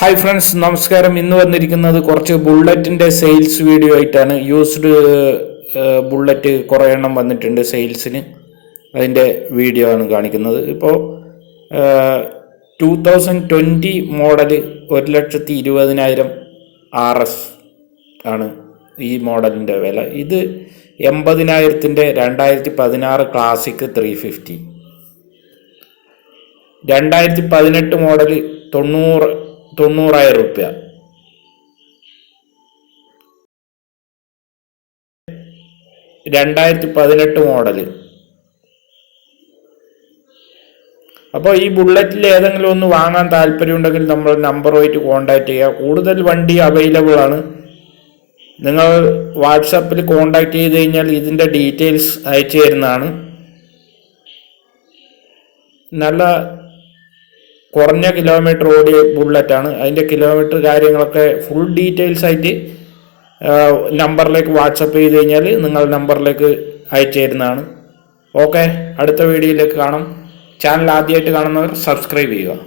Hi friends നമസ്കാരം. ഇന്ന് വന്നിരിക്കുന്നത് കുറച്ച് ബുള്ളറ്റിന്റെ സെയിൽസ് വീഡിയോ ആയിട്ടാണ്. യൂസ്ഡ് ബുള്ളറ്റ് കുറേ എണ്ണം വന്നിട്ടുണ്ട് സെയിൽസിന് അതിന്റെ വീഡിയോ ആണ് കാണിക്കുന്നത്. ഇപ്പോൾ ടു തൗസൻഡ് ട്വന്റി മോഡൽ ഒരു ലക്ഷത്തി ഇരുപതിനായിരം ആർ എസ് ആണ് ഈ മോഡലിന്റെ വില. ഇത് എൺപതിനായിരത്തിന്റെ രണ്ടായിരത്തി പതിനാറ് ക്ലാസിക് ത്രീ ഫിഫ്റ്റി രണ്ടായിരത്തി പതിനെട്ട് മോഡൽ തൊണ്ണൂറ് തൊണ്ണൂറായിരം റുപ്യ. രണ്ടായിരത്തി പതിനെട്ട് മോഡൽ അപ്പോൾ ഈ ബുള്ളറ്റിൽ ഏതെങ്കിലും ഒന്ന് വാങ്ങാൻ താല്പര്യമുണ്ടെങ്കിൽ നമ്മൾ നമ്പറുമായിട്ട് കോൺടാക്റ്റ് ചെയ്യുക. കൂടുതൽ വണ്ടി അവൈലബിൾ ആണ്. നിങ്ങൾ വാട്സാപ്പിൽ കോൺടാക്റ്റ് ചെയ്ത് കഴിഞ്ഞാൽ ഇതിന്റെ ഡീറ്റെയിൽസ് അയച്ചു തരുന്നതാണ്. നല്ല കുറഞ്ഞ കിലോമീറ്റർ ഓടിയ ബുള്ളറ്റ് ആണ്. അതിന്റെ കിലോമീറ്റർ കാര്യങ്ങളൊക്കെ ഫുൾ ഡീറ്റെയിൽസ് ആയിട്ട് നമ്പറിലേക്ക് വാട്സപ്പ് ചെയ്ത് കഴിഞ്ഞാൽ നിങ്ങൾ നമ്പറിലേക്ക് അയച്ചു തരുന്നതാണ്. ഓക്കെ അടുത്ത വീഡിയോയിലേക്ക് കാണാം. ചാനൽ ആദ്യമായിട്ട് കാണുന്നവർ സബ്സ്ക്രൈബ് ചെയ്യുക.